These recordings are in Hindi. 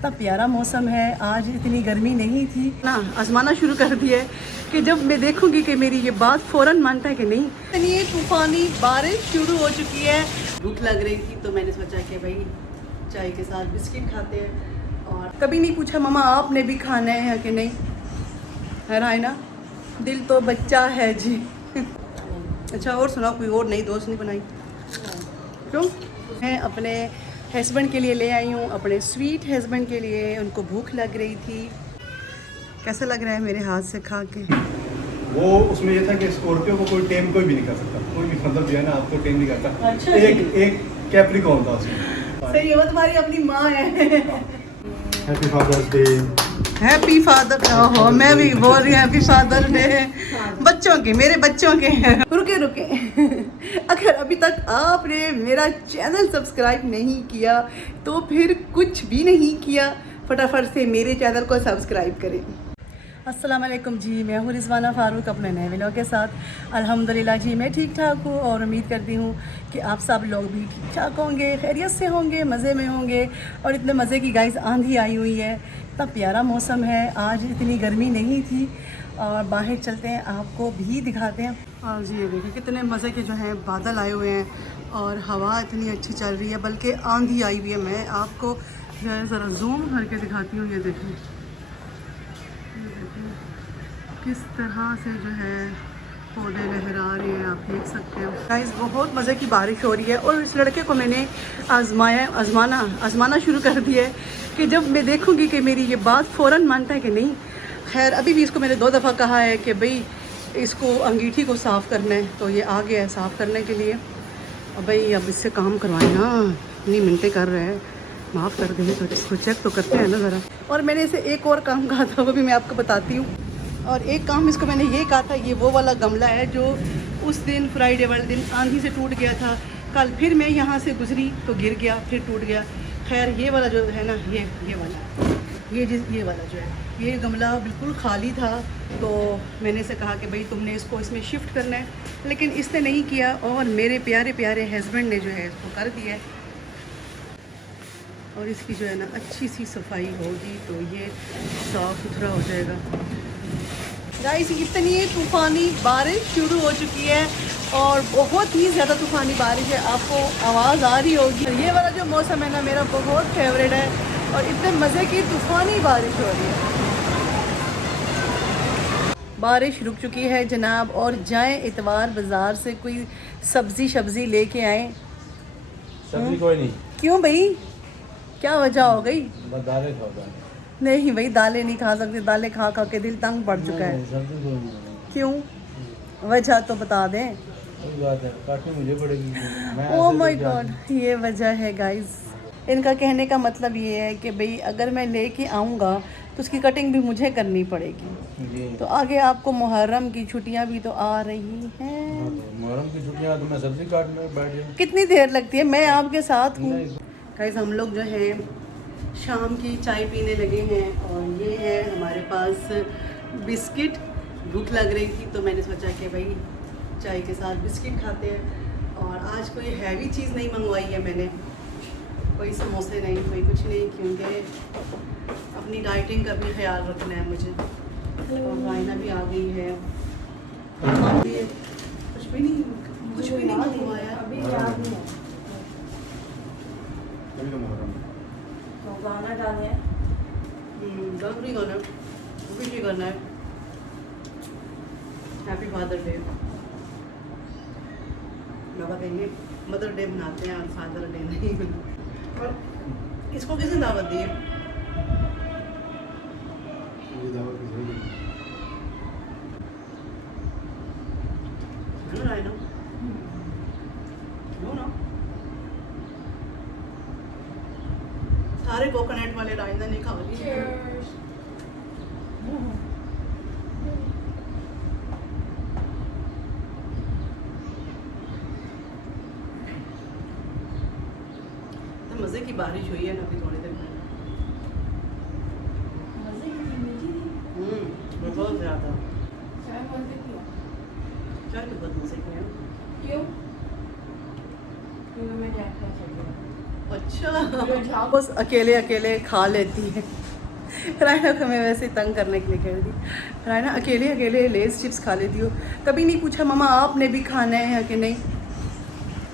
इतना प्यारा मौसम है, आज इतनी गर्मी नहीं थी ना। आजमाना शुरू कर दिया है कि जब मैं देखूंगी कि मेरी ये बात फ़ौरन मानता है कि नहीं। इतनी तूफानी बारिश शुरू हो चुकी है, भूख लग रही थी तो मैंने सोचा कि भाई चाय के साथ बिस्किट खाते हैं। और कभी नहीं पूछा मम्मा आपने भी खाना है कि नहीं, है ना, दिल तो बच्चा है जी। अच्छा और सुनाओ, कोई और नई दोस्त नहीं बनाई? क्यों? मैं अपने हस्बैंड के लिए ले आई हूँ, अपने स्वीट हस्बैंड के लिए। उनको भूख लग रही थी। कैसा लग रहा है मेरे हाथ से खा के? वो उसमें ये था कि स्कॉर्पियो को कोई टेम कोई भी नहीं कर सकता, कोई भी मतलब जो है ना आपको टेम नहीं करता। अच्छा एक कैप्रिकॉर्न था उसमें। सही है, वो तुम्हारी अपनी माँ है। Happy Father's Day. Happy father, ओहो मैं भी बोल रही हूँ हैप्पी फादर डे। बच्चों के, मेरे बच्चों के। रुके अगर अभी तक आपने मेरा चैनल सब्सक्राइब नहीं किया तो फिर कुछ भी नहीं किया, फटाफट से मेरे चैनल को सब्सक्राइब करें। अस्सलाम वालेकुम जी, मैं हूँ रिजवाना फ़ारूक अपने नए व्लॉग के साथ। अल्हम्दुलिल्लाह जी मैं ठीक ठाक हूँ और उम्मीद करती हूँ कि आप सब लोग भी ठीक ठाक होंगे, खैरियत से होंगे, मज़े में होंगे। और इतने मज़े की गाइस आंधी आई हुई है, इतना प्यारा मौसम है, आज इतनी गर्मी नहीं थी। और बाहर चलते हैं, आपको भी दिखाते हैं। और जी ये देखिए कितने मज़े के जो हैं बादल आए हुए हैं और हवा इतनी अच्छी चल रही है, बल्कि आंधी आई हुई है। मैं आपको जो है ज़रा जूम करके दिखाती हूँ। ये देखिए किस तरह से जो है पौधे लहरा रहे हैं, आप देख सकते हो गाइस। बहुत मज़े की बारिश हो रही है और इस लड़के को मैंने आजमाना शुरू कर दिया है कि जब मैं देखूंगी कि मेरी ये बात फ़ौरन मानता है कि नहीं। खैर अभी भी इसको मैंने 2 दफ़ा कहा है कि भाई इसको अंगीठी को साफ़ करना है, तो ये आ गया है साफ़ करने के लिए। और भाई अब इससे काम करवाए ना, इतनी मिनटें कर रहे हैं, माफ़ कर देंगे तो इसको चेक तो करते हैं ना ज़रा। और मैंने इसे एक और काम कहा था, वो भी मैं आपको बताती हूँ। और एक काम इसको मैंने ये कहा था, ये वो वाला गमला है जो उस दिन फ्राइडे वाले दिन आंधी से टूट गया था। कल फिर मैं यहाँ से गुजरी तो गिर गया, फिर टूट गया। खैर ये वाला जो है ना, ये वाला जो है, ये गमला बिल्कुल खाली था। तो मैंने इसे कहा कि भाई तुमने इसको इसमें शिफ्ट करना है, लेकिन इसने नहीं किया और मेरे प्यारे प्यारे हस्बैंड ने जो है इसको कर दिया है। और इसकी जो है ना अच्छी सी सफाई होगी तो ये साफ़ सुथरा हो जाएगा। गाइस इतनी तूफ़ानी बारिश शुरू हो चुकी है और बहुत ही ज़्यादा तूफ़ानी बारिश है, आपको आवाज़ आ रही होगी। ये वाला जो मौसम है ना मेरा बहुत फेवरेट है और इतने मज़े की तूफ़ानी बारिश हो रही है। बारिश रुक चुकी है जनाब, और जाएं इतवार बाज़ार से कोई सब्ज़ी लेके आए। सब्जी कोई नहीं। क्यों भाई, क्या वजह हो गई? दालें खाओ। नहीं भाई दालें नहीं खा सकते, दालें खा खा के दिल तंग पड़ चुका है। सब्जी कोई नहीं। क्यों, वजह तो बता दें। कोई बात है, काटनी मुझे पड़ेगी। ओह माय गॉड, ये वजह है गाइस। इनका कहने का मतलब ये है कि भाई अगर मैं लेके आऊँगा तो उसकी कटिंग भी मुझे करनी पड़ेगी। तो आगे आपको मुहर्रम की छुट्टियाँ भी तो आ रही हैं। मुहर्रम की छुट्टियाँ तो मैं सब्जी काटने बैठ जाऊँ। कितनी देर लगती है, मैं आपके साथ हूँ। गाइस हम लोग जो है शाम की चाय पीने लगे हैं और ये है हमारे पास बिस्किट। भूख लग रही थी तो मैंने सोचा कि भाई चाय के साथ बिस्किट खाते हैं। और आज कोई हैवी चीज़ नहीं मंगवाई है मैंने, कोई समोसे नहीं, कोई कुछ नहीं, क्योंकि अपनी डाइटिंग का भी ख्याल रखना है मुझे। और रायना भी आ गई है, कुछ भी नहीं मंगवाया अभी। तो गाना डाले हैं, भी गाना भी करना है। हैप्पी फादर डे, बाबा कहेंगे मदर डे मनाते हैं और फादर डे नहीं। और इसको किसने दावत दी है? सारे कोकोनट वाले रायना नहीं खा रही। तो मज़े की बारिश हुई है ना अभी थोड़ी देर पहले। मजे की मीठी थी। बहुत ज़्यादा चाय मजे की। चाय तो बहुत मज़े की है। क्यों? क्योंकि मैं डैड का चल गया। अच्छा बस अकेले अकेले खा लेती है। रायना को मैं वैसे तंग करने के लिए कह रही थी। रायना अकेले अकेले लेस चिप्स खा लेती हो, कभी नहीं पूछा मम्मा आपने भी खाना है कि नहीं?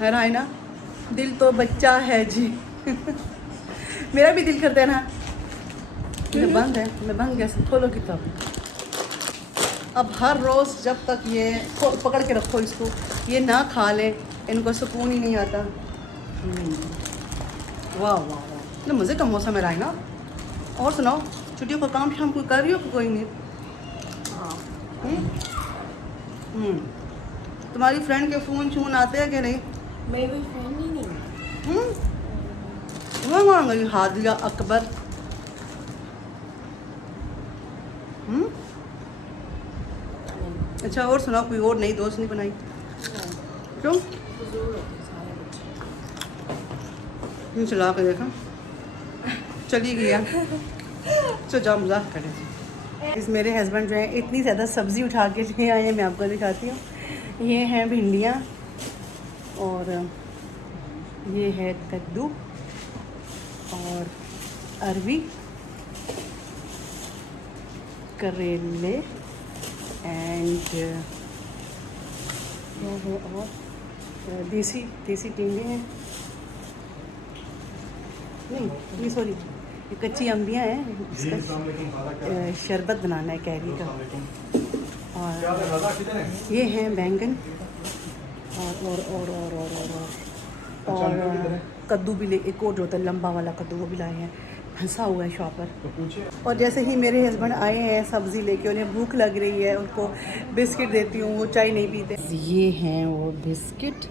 है रायना, दिल तो बच्चा है जी। मेरा भी दिल करता है ना। मैं बंद है, मैं बंद कैसे खोलो किताब। अब हर रोज़ जब तक ये पकड़ के रखो इसको, ये ना खा लें, इनको सुकून ही नहीं आता। वाह वाह वाह, ना मज़े का मौसम है रायना। और सुनाओ, छुट्टियों का काम शाम कोई कर रही हो कि कोई नहीं? तुम्हारी फ्रेंड के फ़ोन शून आते हैं कि नहीं? मेरी कोई फ्रेंड ही नहीं है। वो मांग गई हादिया अकबर। अच्छा और सुनाओ, कोई और नई दोस्त नहीं बनाई? क्यों? फजूल होते सारे बच्चे। यूँ चला के देखा, चली गया। चलो जाओ मजाक करें। इस मेरे हस्बैंड जो है इतनी ज़्यादा सब्ज़ी उठा के लिए आए हैं, मैं आपको दिखाती हूँ। ये हैं भिंडियाँ और ये है कद्दू और अरवी, करेले एंड और देसी टिंडे हैं। नहीं ये सॉरी, ये कच्ची अम्बियाँ हैं, इसका शरबत बनाना है कैरी का। और ये हैं बैंगन और कद्दू भी ले, एक और जो होता है लंबा वाला कद्दू वो भी लाए हैं, फंसा हुआ है शॉपर। और जैसे ही मेरे हस्बैंड आए हैं सब्ज़ी लेके, उन्हें भूख लग रही है, उनको बिस्किट देती हूँ, वो चाय नहीं पीते। ये हैं वो बिस्किट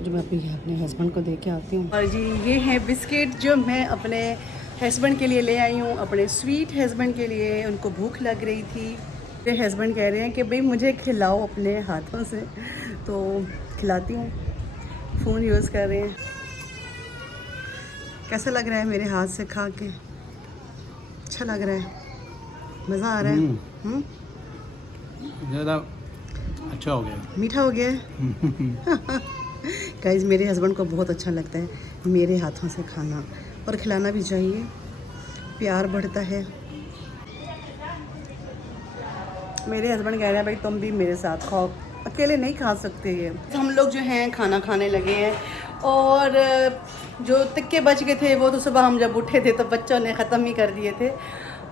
जो मैं अपने हस्बैंड को दे के आती हूँ। और जी ये हैं बिस्किट जो मैं अपने हस्बैंड के लिए ले आई हूँ, अपने स्वीट हस्बैंड के लिए। उनको भूख लग रही थी। मेरे हस्बैंड कह रहे हैं कि भाई मुझे खिलाओ अपने हाथों से, तो खिलाती हूँ। फ़ोन यूज़ कर रहे हैं। कैसा लग रहा है मेरे हाथ से खा के? अच्छा लग रहा है, मज़ा आ रहा है। ज़्यादा अच्छा हो गया, मीठा हो गया है। गाइस मेरे हस्बैंड को बहुत अच्छा लगता है मेरे हाथों से खाना, और खिलाना भी चाहिए, प्यार बढ़ता है। मेरे हस्बैंड कह रहे हैं भाई तुम भी मेरे साथ खाओ, अकेले नहीं खा सकते ये। हम लोग जो हैं खाना खाने लगे हैं, और जो टिक्के बच गए थे वो तो सुबह हम जब उठे थे तो बच्चों ने ख़त्म ही कर दिए थे।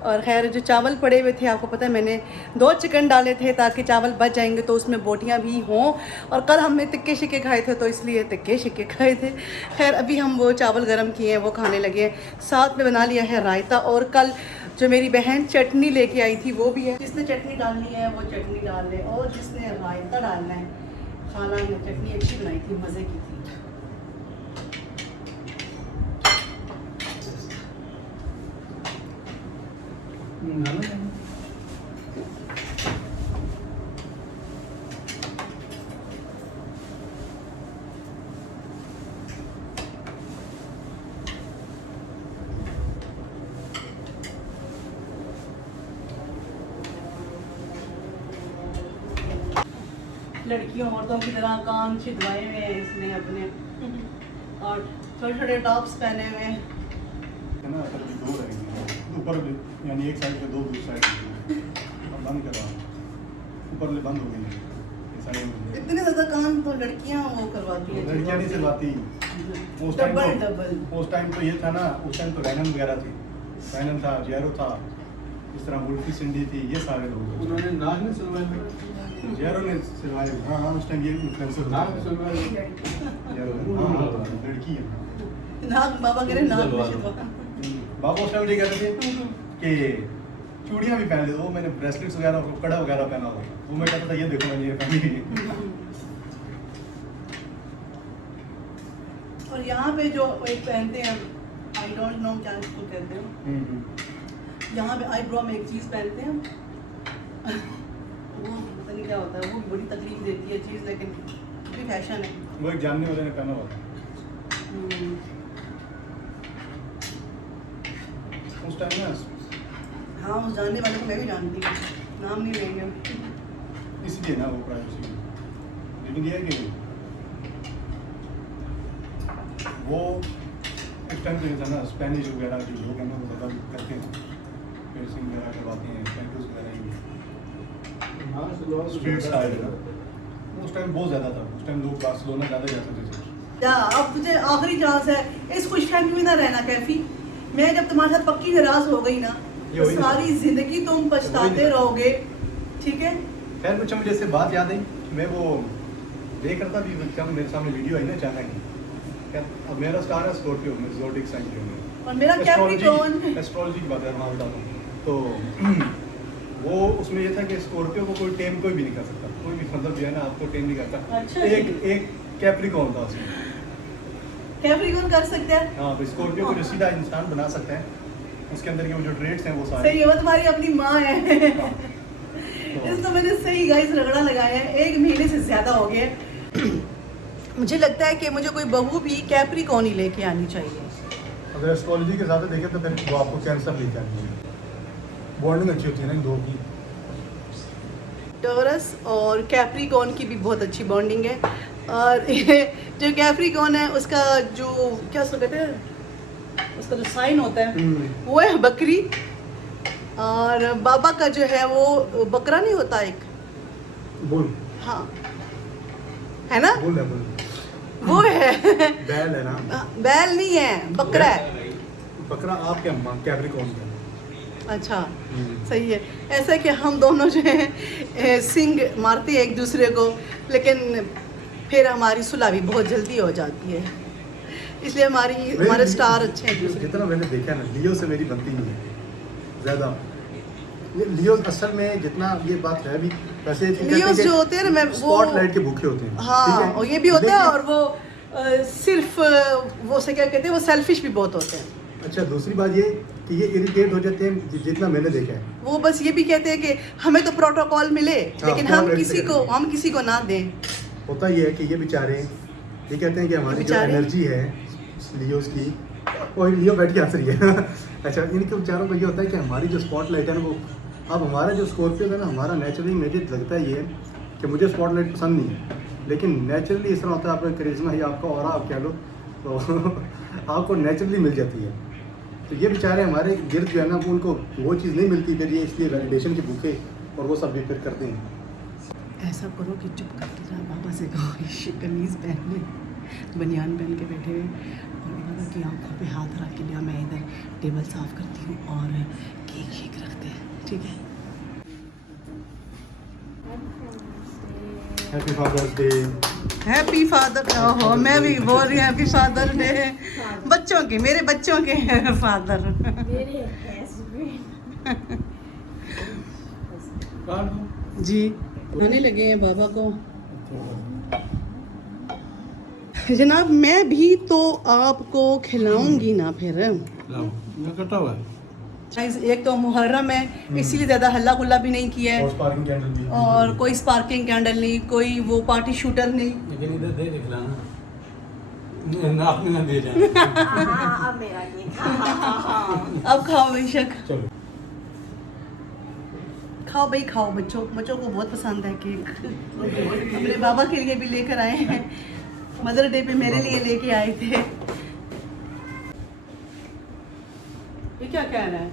और खैर जो चावल पड़े हुए थे, आपको पता है मैंने 2 चिकन डाले थे ताकि चावल बच जाएंगे तो उसमें बोटियां भी हों, और कल हमने टिक्के शिक्के खाए थे तो इसलिए टिक्के शिक्के खाए थे। खैर अभी हम वो चावल गरम किए हैं, वो खाने लगे हैं। साथ में बना लिया है रायता, और कल जो मेरी बहन चटनी लेके आई थी वो भी है। जिसने चटनी डालनी है वो चटनी डाल ले, और जिसने रायता डालना है, खाना में चटनी अच्छी बनाई थी, मज़े की थी। लड़कियों औरतों की तरह कान छिदवाए हुए हैं इसने अपने, और छोटे छोटे टॉप्स पहने हुए हैं। है ना, असल में 2 रहेंगे ऊपर भी, यानी एक साइड पे 2 दूसरी साइड और बंद करवा, ऊपर ले बंद हो गई ये साइड में। इतने ज़्यादा कान तो लड़कियां वो करवाती हैं, लड़कियां नहीं सिलवाती डबल। उस टाइम तो ये था ना, उस टाइम तो रैनन वगैरह थी, रैनन था, जैरो था, इस तरह मुल्की सिंधी थी, ये सारे लोग। उन्होंने नाक में सिलवाए, जैरो ने सिलवाए। हाँ उस टाइम ये इन्फ्लुएंसर नाक में सिलवाए, लड़की है। नाक बाबा कह रहे नाक में छिदवा। बाबा उस टाइम ये कहते थे कि चूड़ियाँ भी पहन ले, वो मैंने ब्रेसलेट्स वगैरह कड़ा वगैरह पहना हुआ, वो मैं कहता था ये देखो मैंने ये पहनी है। और यहाँ पे जो एक पहनते हैं, आई डोंट नो क्या इसको कहते हैं, यहाँ पे आईब्रो में एक चीज़ पहनते हैं, वो पता नहीं क्या होता है, वो बड़ी तकलीफ देती है चीज़, लेकिन भी फैशन है। वो एक जानने वाले ने पहना हुआ था उस टाइम ना। हाँ उस जानने वाले को मैं भी जानती हूँ, नाम नहीं लेंगे इसलिए ना वो प्राइवेसी, लेकिन ये है कि वो इस टाइम तो ये था ना स्पेनिश वगैरह जो लोग हैं ना वो ज़्यादा करते हैं, piercing वगैरह करवाते हैं, टैटूज वगैरह हाँ सलवार स्ट्रीट स्टाइल है ना, उस टाइम बहुत ज़्यादा था, उस टाइम लोग बार्सिलोना ज़्यादा जाते थे। या अब तुझे आखिरी चांस है इस खुशफहमी में ना रहना कैफी। मैं जब तुम्हारे साथ पक्की नाराज हो गई ना ये तो वही ना। सारी जिंदगी तुम पछताते रहोगे, ठीक है? खैर मुझे जैसे बात याद आई, मैं वो देख रहा था अभी जब मेरे सामने वीडियो आई ना अचानक ही, क्या अब मेरा स्टार है स्कॉर्पियो में, ज़ोडिक साइन जो है और मेरा कैप्रिकॉर्न। एस्ट्रोलॉजी की बात है, मैं बताता हूँ तो वो उसमें ये था कि स्कॉर्पियो को कोई टेम कोई भी नहीं कर सकता, कोई भी मतलब जो है ना आपको टेम नहीं करता। अच्छा एक एक कैप्रिकॉर्न था उसमें। कैप्रिकॉर्न कर सकते हैं। हाँ तो स्कॉर्पियो को जो सीधा इंसान बना सकते हैं, उसके अंदर के वो जो ट्रेड्स हैं वो सारे। सही है, वो तुम्हारी अपनी माँ है। हाँ। इसको मैंने सही गाइस रगड़ा लगाया है, 1 महीने से ज्यादा हो गया है। मुझे लगता है कि मुझे कोई बहू भी कैप्रिकॉर्न ही लेके आनी चाहिए। अगर एस्ट्रोलॉजी के साथ देखें तो फिर वो आपको कैंसर लेके आनी है, बॉन्डिंग अच्छी होती है ना इन दो की। टॉरस और कैप्रिकॉर्न की भी बहुत अच्छी बॉन्डिंग है। और जो कैप्रिकॉर्न है उसका जो क्या उसको कहते हैं, उसका जो साइन होता है वो है बकरी, और बाबा का जो है वो बकरा नहीं होता एक, बुल, हाँ है ना, बुल है, बुल वो है। बैल है ना, बैल नहीं है, बकरा है। बकरा आपके अम्मा कैप्रिकॉर्न का। अच्छा सही है। ऐसा है कि हम दोनों जो है सिंग मारते हैं एक दूसरे को, लेकिन फिर हमारी सुलह भी बहुत जल्दी हो जाती है, इसलिए हमारे स्टार अच्छे हैं एक दूसरे के। जितना मैंने देखा ना, लियो से मेरी बनती नहीं है ज़्यादा। लियो असल में जितना ये बात है भी, वैसे लियोस जो होते हैं ना, मैं वो स्पॉटलाइट के भूखे होते हैं। हाँ, ठीक है? और ये भी होता है, लेकिन- और वो सिर्फ वो से क्या कहते हैं, वो सेल्फिश भी बहुत होते हैं। अच्छा दूसरी बात ये कि ये इरिटेट हो जाते हैं, जितना मैंने देखा है। वो बस ये भी कहते हैं कि हमें तो प्रोटोकॉल मिले, लेकिन हम spotlight से किसी को ना दें। होता ये है कि ये बेचारे ये कहते हैं कि हमारी जो बेचारे? एनर्जी है लियोस की, वो लियो बैठ के हंस रही है। अच्छा इनके बेचारों को ये होता है कि हमारी जो स्पॉटलाइट है ना वो, अब हमारा जो स्कॉर्पियो है ना, हमारा नेचुरली मुझे लगता है ये कि मुझे स्पॉटलाइट पसंद नहीं है, लेकिन नेचुरली इस तरह होता है, आपका करिश्मा या आपका ऑरा आप कह लो तो आपको नेचुरली मिल जाती है। तो ये बेचारे हमारे गिर्द जो है ना, उनको वो चीज़ नहीं मिलती, फिर ये इसलिए वैलिडेशन के भूखे और वो सब भी फिर करते हैं। ऐसा करो कि चुप करके जा, बाबा से कहो कमीज़ पहन ले, बनियान पहन के बैठे हुए, और बाबा की आंखों पे हाथ रख के लिया, मैं इधर टेबल साफ करती हूँ और केक शेक रखते हैं, ठीक है? Happy Father's Day. Happy father, ओहो मैं भी बोल रही हूँ हैप्पी फादर डे। बच्चों के, मेरे बच्चों के फादर। मेरे हस्बैंड जी आने लगे हैं बाबा को। जनाब मैं भी तो आपको खिलाऊंगी ना फिर। लाओ, ये कटा हुआ है। एक तो मुहर्रम है, इसीलिए ज़्यादा हल्ला गुल्ला भी नहीं किया है, और स्पार्किंग कैंडल भी, और कोई स्पार्किंग कैंडल नहीं, कोई वो पार्टी शूटर नहीं। लेकिन इधर दे दिखलाना, आपने ना दे जाना। अब मेरा ये अब खाओ बेशक, चलो खाओ भाई खाओ, बच्चों को बहुत पसंद है केक। अपने बाबा के लिए भी लेकर आए हैं, मदर डे पे मेरे लिए लेके आए थे। ये क्या कह रहा है?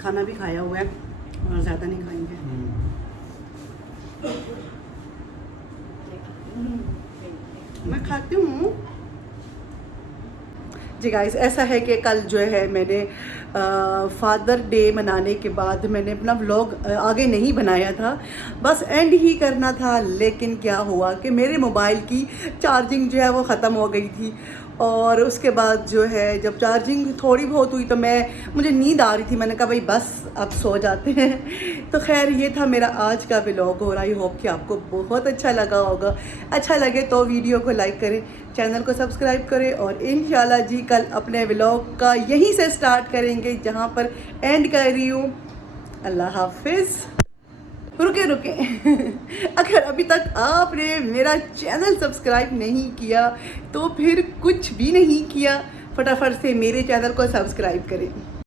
खाना भी खाया हुआ है और ज़्यादा नहीं खाएंगे। मैं खाती हूँ जी गाइस। ऐसा है कि कल जो है मैंने फादर डे मनाने के बाद मैंने अपना व्लॉग आगे नहीं बनाया था, बस एंड ही करना था, लेकिन क्या हुआ कि मेरे मोबाइल की चार्जिंग जो है वो ख़त्म हो गई थी, और उसके बाद जो है जब चार्जिंग थोड़ी बहुत हुई तो मुझे नींद आ रही थी, मैंने कहा भाई बस अब सो जाते हैं। तो खैर ये था मेरा आज का व्लॉग, और आई होप कि आपको बहुत अच्छा लगा होगा। अच्छा लगे तो वीडियो को लाइक करें, चैनल को सब्सक्राइब करें, और इंशाल्लाह जी कल अपने व्लॉग का यहीं से स्टार्ट करेंगे जहाँ पर एंड कर रही हूँ। अल्लाह हाफिज़। रुके अगर अभी तक आपने मेरा चैनल सब्सक्राइब नहीं किया तो फिर कुछ भी नहीं किया, फटाफट से मेरे चैनल को सब्सक्राइब करें।